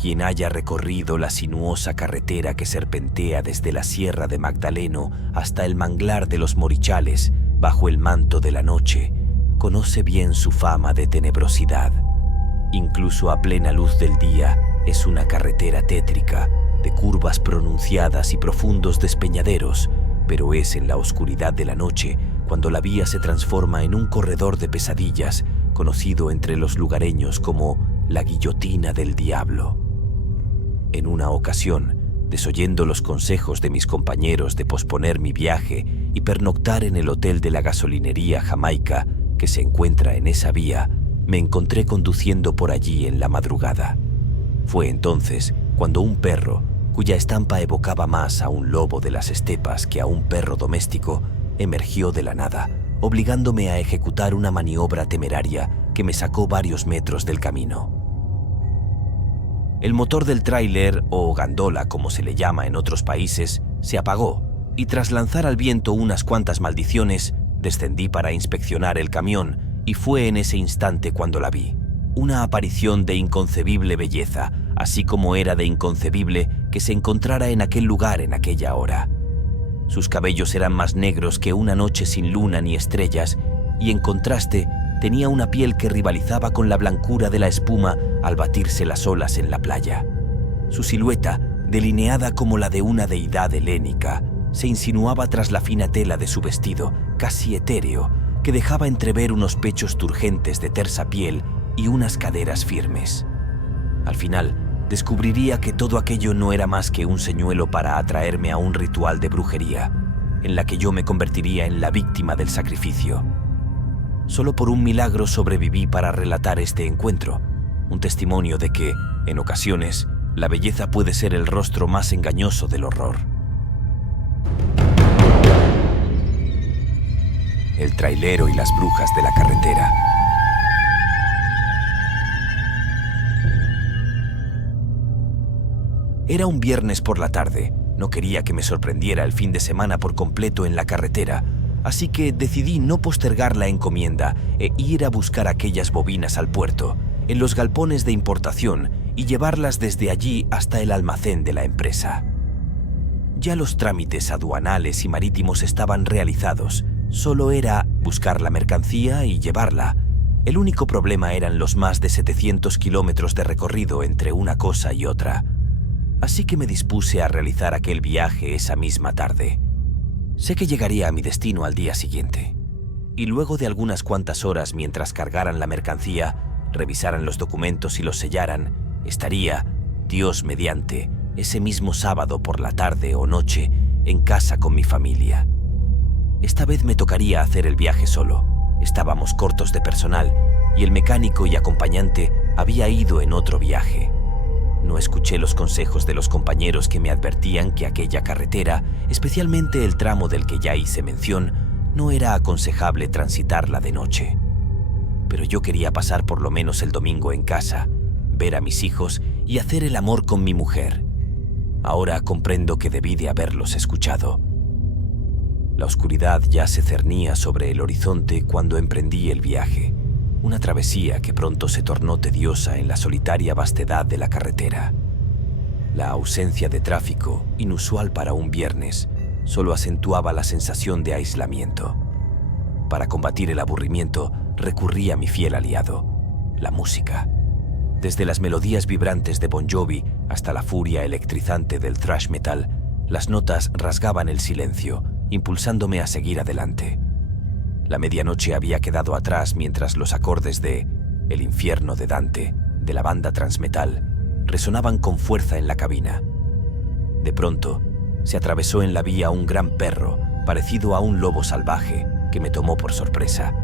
Quien haya recorrido la sinuosa carretera que serpentea desde la Sierra de Magdaleno hasta el manglar de los Morichales, bajo el manto de la noche, conoce bien su fama de tenebrosidad. Incluso a plena luz del día es una carretera tétrica, de curvas pronunciadas y profundos despeñaderos, pero es en la oscuridad de la noche cuando la vía se transforma en un corredor de pesadillas, conocido entre los lugareños como la guillotina del diablo. En una ocasión, desoyendo los consejos de mis compañeros de posponer mi viaje y pernoctar en el hotel de la gasolinería Jamaica, que se encuentra en esa vía, me encontré conduciendo por allí en la madrugada. Fue entonces cuando un perro, cuya estampa evocaba más a un lobo de las estepas que a un perro doméstico, emergió de la nada, obligándome a ejecutar una maniobra temeraria que me sacó varios metros del camino. El motor del tráiler, o gandola como se le llama en otros países, se apagó y tras lanzar al viento unas cuantas maldiciones, descendí para inspeccionar el camión y fue en ese instante cuando la vi. Una aparición de inconcebible belleza, así como era de inconcebible que se encontrara en aquel lugar en aquella hora. Sus cabellos eran más negros que una noche sin luna ni estrellas y en contraste tenía una piel que rivalizaba con la blancura de la espuma al batirse las olas en la playa. Su silueta, delineada como la de una deidad helénica, se insinuaba tras la fina tela de su vestido, casi etéreo, que dejaba entrever unos pechos turgentes de tersa piel y unas caderas firmes. Al final, descubriría que todo aquello no era más que un señuelo para atraerme a un ritual de brujería, en la que yo me convertiría en la víctima del sacrificio. Solo por un milagro sobreviví para relatar este encuentro, un testimonio de que, en ocasiones, la belleza puede ser el rostro más engañoso del horror. El trailero y las brujas de la carretera. Era un viernes por la tarde. No quería que me sorprendiera el fin de semana por completo en la carretera, así que decidí no postergar la encomienda e ir a buscar aquellas bobinas al puerto, en los galpones de importación, y llevarlas desde allí hasta el almacén de la empresa. Ya los trámites aduanales y marítimos estaban realizados, solo era buscar la mercancía y llevarla. El único problema eran los más de 700 kilómetros de recorrido entre una cosa y otra. Así que me dispuse a realizar aquel viaje esa misma tarde. Sé que llegaría a mi destino al día siguiente, y luego de algunas cuantas horas mientras cargaran la mercancía, revisaran los documentos y los sellaran, estaría, Dios mediante, ese mismo sábado por la tarde o noche, en casa con mi familia. Esta vez me tocaría hacer el viaje solo. Estábamos cortos de personal y el mecánico y acompañante había ido en otro viaje. No escuché los consejos de los compañeros que me advertían que aquella carretera, especialmente el tramo del que ya hice mención, no era aconsejable transitarla de noche. Pero yo quería pasar por lo menos el domingo en casa, ver a mis hijos y hacer el amor con mi mujer. Ahora comprendo que debí de haberlos escuchado. La oscuridad ya se cernía sobre el horizonte cuando emprendí el viaje, una travesía que pronto se tornó tediosa en la solitaria vastedad de la carretera. La ausencia de tráfico, inusual para un viernes, solo acentuaba la sensación de aislamiento. Para combatir el aburrimiento, recurrí a mi fiel aliado, la música. Desde las melodías vibrantes de Bon Jovi hasta la furia electrizante del thrash metal, las notas rasgaban el silencio, impulsándome a seguir adelante. La medianoche había quedado atrás mientras los acordes de El infierno de Dante, de la banda Transmetal, resonaban con fuerza en la cabina. De pronto, se atravesó en la vía un gran perro, parecido a un lobo salvaje, que me tomó por sorpresa.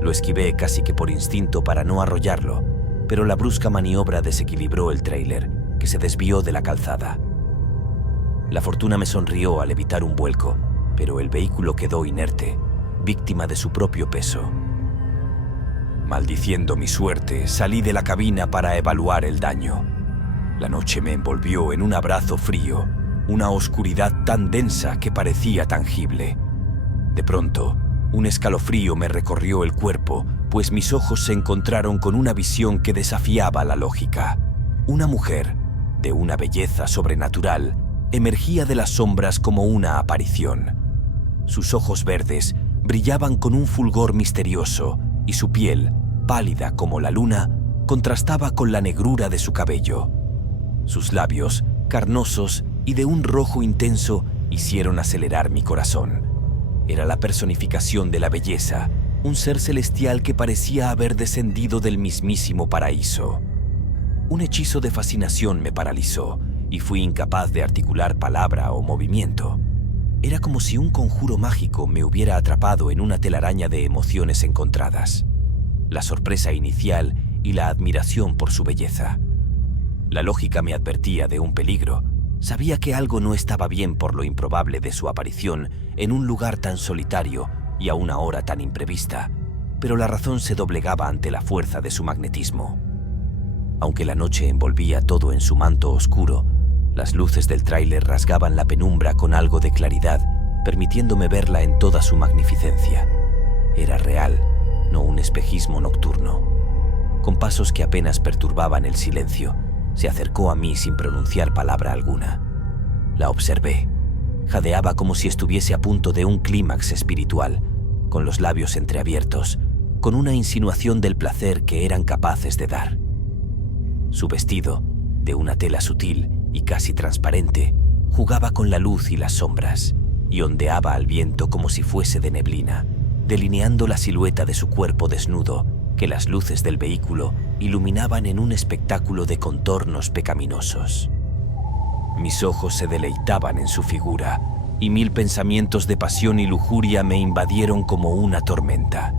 Lo esquivé casi que por instinto para no arrollarlo, pero la brusca maniobra desequilibró el tráiler, que se desvió de la calzada. La fortuna me sonrió al evitar un vuelco, pero el vehículo quedó inerte, víctima de su propio peso. Maldiciendo mi suerte, salí de la cabina para evaluar el daño. La noche me envolvió en un abrazo frío, una oscuridad tan densa que parecía tangible. De pronto, un escalofrío me recorrió el cuerpo, pues mis ojos se encontraron con una visión que desafiaba la lógica. Una mujer, de una belleza sobrenatural, emergía de las sombras como una aparición. Sus ojos verdes brillaban con un fulgor misterioso y su piel, pálida como la luna, contrastaba con la negrura de su cabello. Sus labios, carnosos y de un rojo intenso, hicieron acelerar mi corazón. Era la personificación de la belleza, un ser celestial que parecía haber descendido del mismísimo paraíso. Un hechizo de fascinación me paralizó y fui incapaz de articular palabra o movimiento. Era como si un conjuro mágico me hubiera atrapado en una telaraña de emociones encontradas. La sorpresa inicial y la admiración por su belleza. La lógica me advertía de un peligro. Sabía que algo no estaba bien por lo improbable de su aparición en un lugar tan solitario y a una hora tan imprevista, pero la razón se doblegaba ante la fuerza de su magnetismo. Aunque la noche envolvía todo en su manto oscuro, las luces del tráiler rasgaban la penumbra con algo de claridad, permitiéndome verla en toda su magnificencia. Era real, no un espejismo nocturno. Con pasos que apenas perturbaban el silencio, se acercó a mí sin pronunciar palabra alguna. La observé. Jadeaba como si estuviese a punto de un clímax espiritual, con los labios entreabiertos, con una insinuación del placer que eran capaces de dar. Su vestido, de una tela sutil y casi transparente, jugaba con la luz y las sombras, y ondeaba al viento como si fuese de neblina, delineando la silueta de su cuerpo desnudo, que las luces del vehículo iluminaban en un espectáculo de contornos pecaminosos. Mis ojos se deleitaban en su figura, y 1000 pensamientos de pasión y lujuria me invadieron como una tormenta.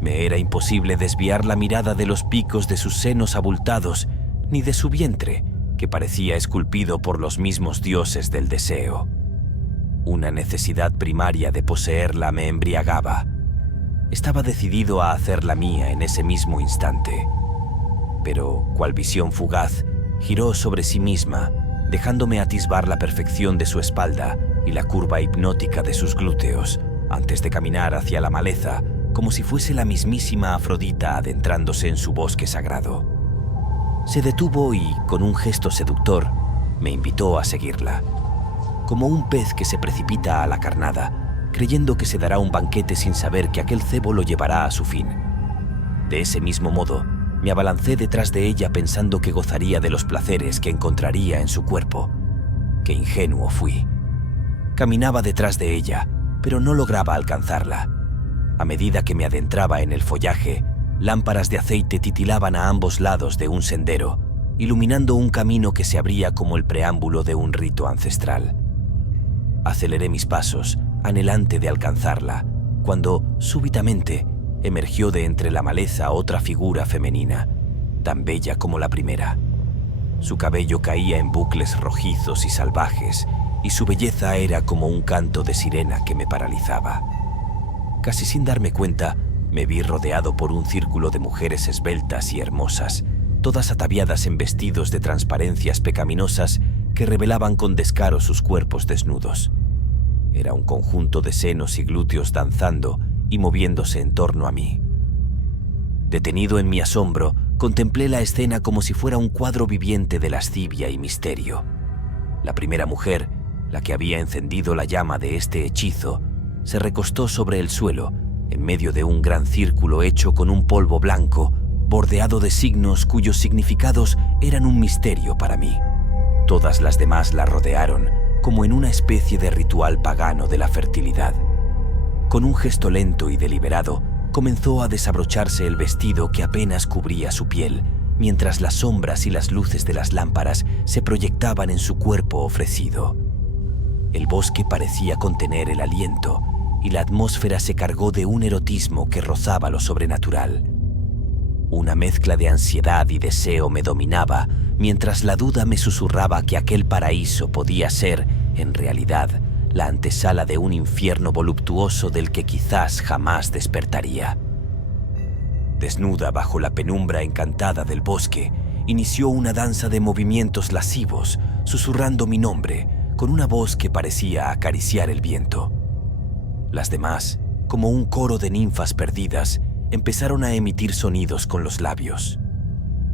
Me era imposible desviar la mirada de los picos de sus senos abultados, ni de su vientre, que parecía esculpido por los mismos dioses del deseo. Una necesidad primaria de poseerla me embriagaba. Estaba decidido a hacerla mía en ese mismo instante. Pero, cual visión fugaz, giró sobre sí misma, dejándome atisbar la perfección de su espalda y la curva hipnótica de sus glúteos, antes de caminar hacia la maleza, como si fuese la mismísima Afrodita adentrándose en su bosque sagrado. Se detuvo y, con un gesto seductor, me invitó a seguirla. Como un pez que se precipita a la carnada, creyendo que se dará un banquete sin saber que aquel cebo lo llevará a su fin. De ese mismo modo, me abalancé detrás de ella pensando que gozaría de los placeres que encontraría en su cuerpo. Qué ingenuo fui. Caminaba detrás de ella, pero no lograba alcanzarla. A medida que me adentraba en el follaje, lámparas de aceite titilaban a ambos lados de un sendero, iluminando un camino que se abría como el preámbulo de un rito ancestral. Aceleré mis pasos, anhelante de alcanzarla, cuando, súbitamente, emergió de entre la maleza otra figura femenina, tan bella como la primera. Su cabello caía en bucles rojizos y salvajes, y su belleza era como un canto de sirena que me paralizaba. Casi sin darme cuenta, me vi rodeado por un círculo de mujeres esbeltas y hermosas, todas ataviadas en vestidos de transparencias pecaminosas que revelaban con descaro sus cuerpos desnudos. Era un conjunto de senos y glúteos danzando y moviéndose en torno a mí. Detenido en mi asombro, contemplé la escena como si fuera un cuadro viviente de lascivia y misterio. La primera mujer, la que había encendido la llama de este hechizo, se recostó sobre el suelo, en medio de un gran círculo hecho con un polvo blanco, bordeado de signos cuyos significados eran un misterio para mí. Todas las demás la rodearon, como en una especie de ritual pagano de la fertilidad. Con un gesto lento y deliberado, comenzó a desabrocharse el vestido que apenas cubría su piel, mientras las sombras y las luces de las lámparas se proyectaban en su cuerpo ofrecido. El bosque parecía contener el aliento, y la atmósfera se cargó de un erotismo que rozaba lo sobrenatural. Una mezcla de ansiedad y deseo me dominaba, mientras la duda me susurraba que aquel paraíso podía ser, en realidad, la antesala de un infierno voluptuoso del que quizás jamás despertaría. Desnuda bajo la penumbra encantada del bosque, inició una danza de movimientos lascivos, susurrando mi nombre, con una voz que parecía acariciar el viento. Las demás, como un coro de ninfas perdidas, empezaron a emitir sonidos con los labios.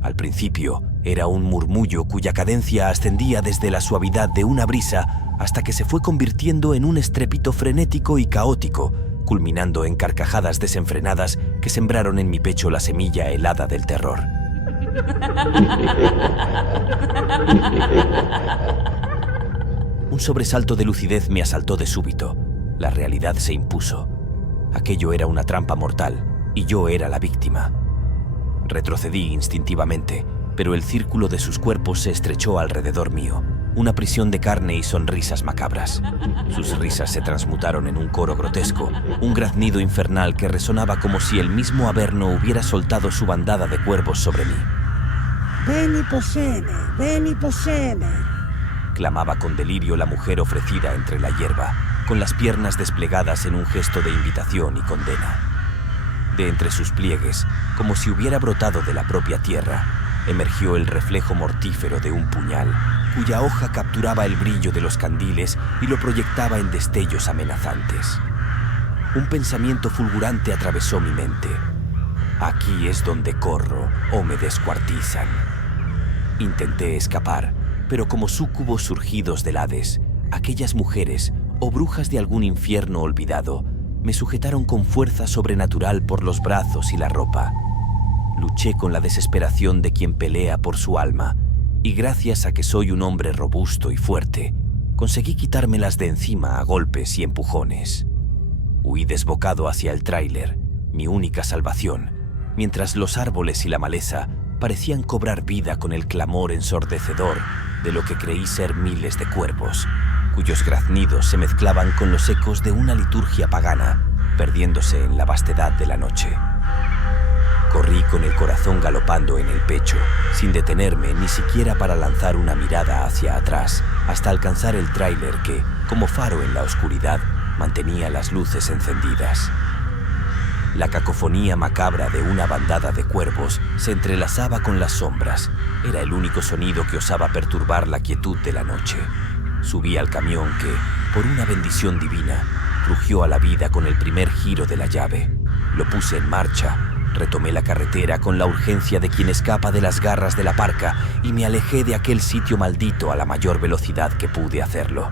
Al principio era un murmullo cuya cadencia ascendía desde la suavidad de una brisa hasta que se fue convirtiendo en un estrépito frenético y caótico, culminando en carcajadas desenfrenadas que sembraron en mi pecho la semilla helada del terror. Un sobresalto de lucidez me asaltó de súbito. La realidad se impuso. Aquello era una trampa mortal y yo era la víctima. Retrocedí instintivamente, pero el círculo de sus cuerpos se estrechó alrededor mío, una prisión de carne y sonrisas macabras. Sus risas se transmutaron en un coro grotesco, un graznido infernal que resonaba como si el mismo Averno hubiera soltado su bandada de cuervos sobre mí. «Ven y poséeme», clamaba con delirio la mujer ofrecida entre la hierba, con las piernas desplegadas en un gesto de invitación y condena. De entre sus pliegues, como si hubiera brotado de la propia tierra, emergió el reflejo mortífero de un puñal, cuya hoja capturaba el brillo de los candiles y lo proyectaba en destellos amenazantes. Un pensamiento fulgurante atravesó mi mente. Aquí es donde corro o me descuartizan. Intenté escapar, pero como súcubos surgidos del Hades, aquellas mujeres, o brujas de algún infierno olvidado, me sujetaron con fuerza sobrenatural por los brazos y la ropa. Luché con la desesperación de quien pelea por su alma, y gracias a que soy un hombre robusto y fuerte, conseguí quitármelas de encima a golpes y empujones. Huí desbocado hacia el tráiler, mi única salvación, mientras los árboles y la maleza parecían cobrar vida con el clamor ensordecedor de lo que creí ser miles de cuervos, cuyos graznidos se mezclaban con los ecos de una liturgia pagana, perdiéndose en la vastedad de la noche. Corrí con el corazón galopando en el pecho, sin detenerme ni siquiera para lanzar una mirada hacia atrás, hasta alcanzar el tráiler que, como faro en la oscuridad, mantenía las luces encendidas. La cacofonía macabra de una bandada de cuervos se entrelazaba con las sombras. Era el único sonido que osaba perturbar la quietud de la noche. Subí al camión que, por una bendición divina, rugió a la vida con el primer giro de la llave. Lo puse en marcha, retomé la carretera con la urgencia de quien escapa de las garras de la parca y me alejé de aquel sitio maldito a la mayor velocidad que pude hacerlo.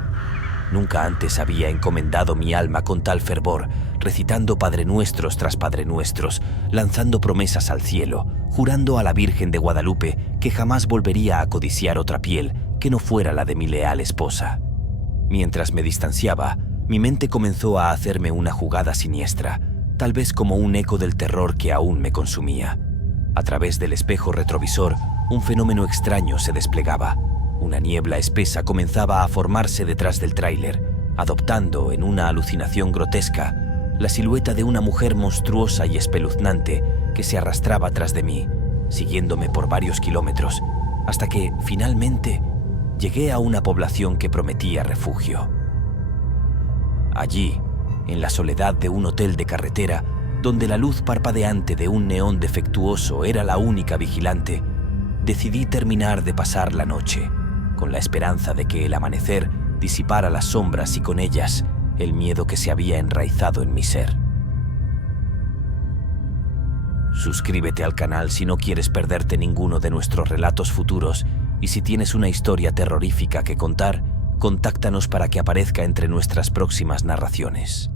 Nunca antes había encomendado mi alma con tal fervor, recitando Padre Nuestros tras Padre Nuestros, lanzando promesas al cielo, jurando a la Virgen de Guadalupe que jamás volvería a codiciar otra piel que no fuera la de mi leal esposa. Mientras me distanciaba, mi mente comenzó a hacerme una jugada siniestra, tal vez como un eco del terror que aún me consumía. A través del espejo retrovisor, un fenómeno extraño se desplegaba. Una niebla espesa comenzaba a formarse detrás del tráiler, adoptando, en una alucinación grotesca, la silueta de una mujer monstruosa y espeluznante que se arrastraba tras de mí, siguiéndome por varios kilómetros, hasta que, finalmente, llegué a una población que prometía refugio. Allí, en la soledad de un hotel de carretera, donde la luz parpadeante de un neón defectuoso era la única vigilante, decidí terminar de pasar la noche, con la esperanza de que el amanecer disipara las sombras y con ellas el miedo que se había enraizado en mi ser. Suscríbete al canal si no quieres perderte ninguno de nuestros relatos futuros y si tienes una historia terrorífica que contar, contáctanos para que aparezca entre nuestras próximas narraciones.